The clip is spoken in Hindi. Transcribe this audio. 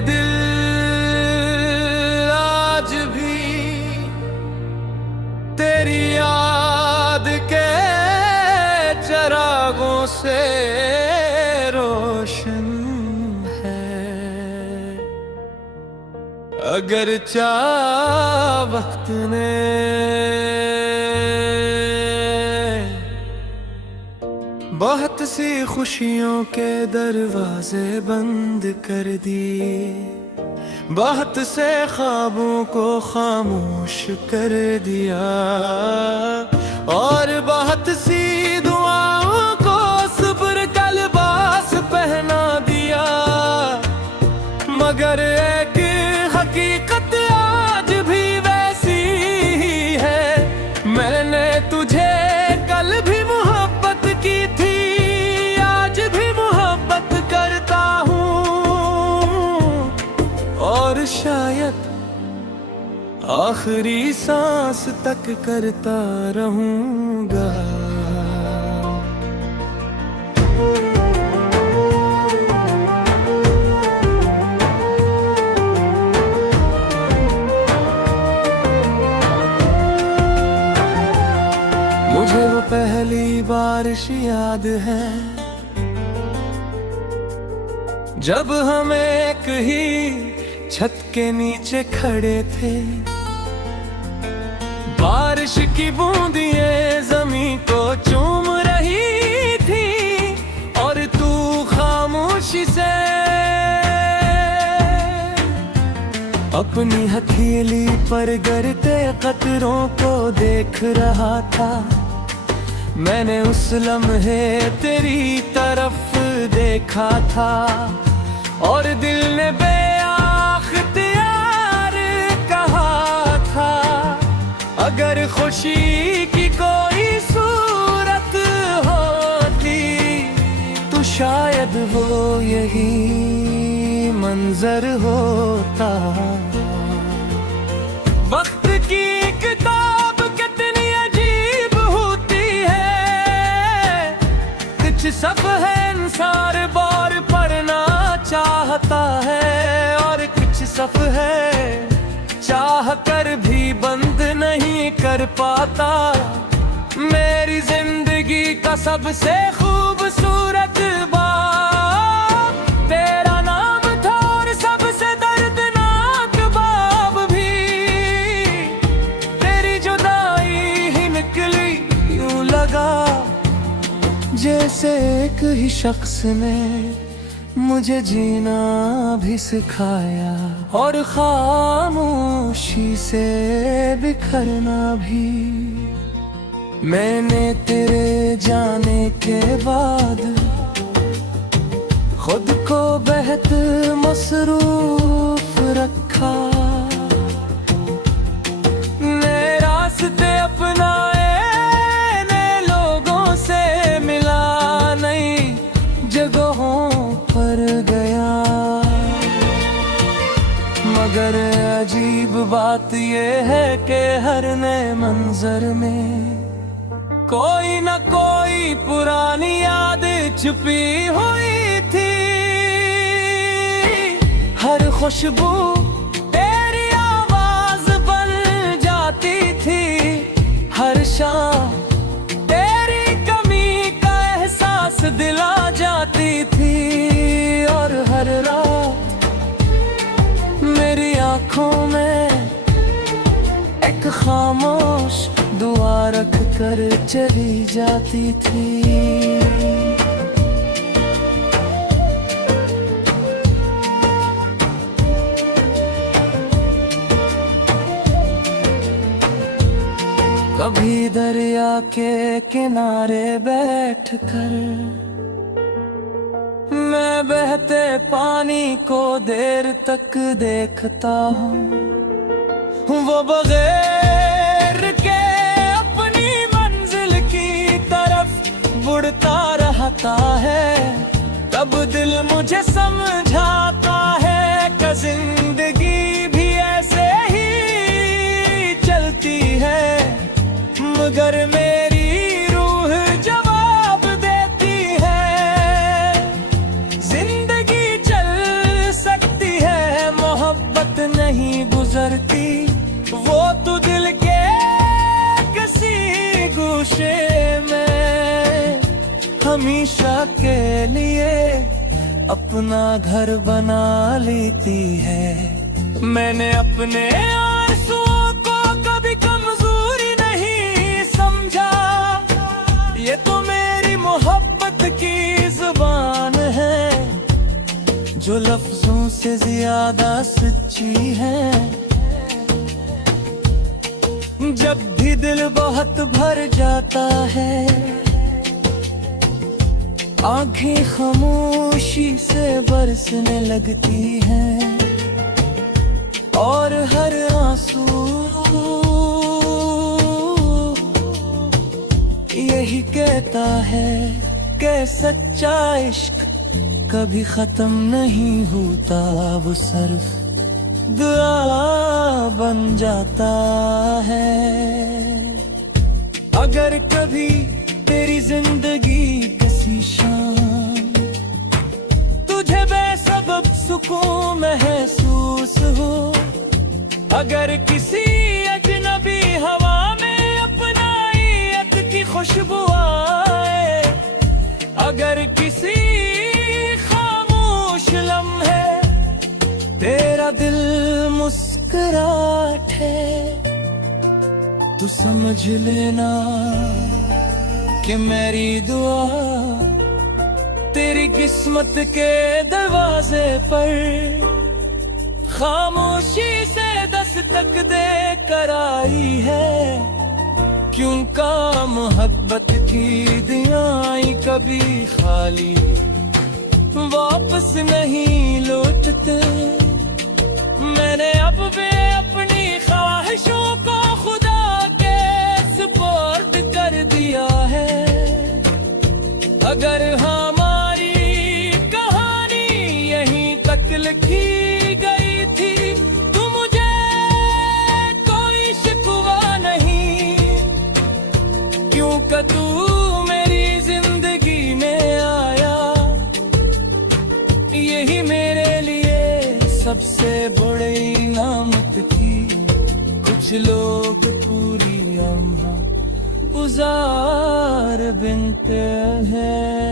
दिल आज भी तेरी याद के चरागों से रोशन है। अगर चाह वक्त ने बहुत सी खुशियों के दरवाजे बंद कर दिए, बहुत से ख्वाबों को खामोश कर दिया, और बहुत सी दुआओं को सब्र का लिबास पहना दिया। मगर एक हकीकत आज भी वैसी ही है, मैंने तुझे कल भी मोहब्बत की थी, आज भी मोहब्बत करता हूँ, और शायद आखिरी सांस तक करता रहूंगा। मुझे वो पहली बारिश याद है जब हम एक ही छत के नीचे खड़े थे। बारिश की बूंदियां ज़मीं को चूम रही थी, और तू खामोशी से अपनी हथेली पर गिरते कतरों को देख रहा था। मैंने उस लम्हे तेरी तरफ देखा था, और दिल ने बेअख्तियार कहा था, अगर खुशी की कोई सूरत होती तो शायद वो यही मंजर होता। वक्त की किताब कितनी अजीब होती है, कुछ सफ़हे इंसान बार पढ़ना चाहता है, और कुछ सफ़हे चाह कर भी बंद नहीं कर पाता। मेरी जिंदगी का सबसे खूबसूरत बाब तेरा नाम था, और सबसे दर्दनाक बाब भी तेरी जुदाई ही निकली। यूं लगा जैसे एक ही शख्स ने मुझे जीना भी सिखाया, और खामोशी से बिखरना भी। मैंने तेरे जाने के बाद खुद को बेहद मसरूफ रखा, नए रास्ते अपनाए, नए लोगों से मिला, नई जगहों पर गया। मगर अजीब बात ये है कि हर नए मंजर में कोई न कोई पुरानी याद छुपी हुई थी। हर खुशबू तेरी आवाज बन जाती थी, हर शाम तेरी कमी का एहसास दिला जाती थी, और हर रात मेरी आंखों में एक खामोश दुआ रख कर चली जाती थी। कभी दरिया के किनारे बैठकर मैं बहते पानी को देर तक देखता हूँ, वो बगैर के अपनी मंजिल की तरफ बुढ़ता रहता है। तब दिल मुझे समझाता है कि जिंदगी भी ऐसे ही चलती है, मगर मेरी रूह जवाब देती है, जिंदगी चल सकती है हमेशा के लिए अपना घर बना लेती है। मैंने अपने आंसुओं को कभी कमजोरी नहीं समझा, ये तो मेरी मोहब्बत की जुबान है जो लफ्जों से ज्यादा सच्ची है। जब भी दिल बहुत भर जाता है, आंखें खामोशी से बरसने लगती हैं और हर आंसू यही कहता है कि सच्चा इश्क कभी खत्म नहीं होता, वो सिर्फ दुआ बन जाता है। अगर कभी तेरी जिंदगी किसी शाम तुझे बेसबब सुकून महसूस हो, अगर किसी अजनबी हवा में अपनाइयत की खुशबू आए, अगर किसी खामोश लम्हे तेरा दिल मुस्कुराते, तू समझ लेना कि मेरी दुआ तेरी किस्मत के दरवाजे पर खामोशी से दस्तक दे कर आई है। क्यों का मोहब्बत की दियाई कभी खाली वापस नहीं लौटते। मैंने अब भी अपनी ख्वाहिशों को खुदा के सुपुर्द कर दिया है। अगर हमारी कहानी यहीं तक लिखी गई थी तो मुझे कोई शिकवा नहीं, क्यों का तू मेरी जिंदगी में आया, यही मेरे लिए सबसे बड़ी इनामत थी। कुछ लोग पूरी अम्हा गुजार बिनते हैं।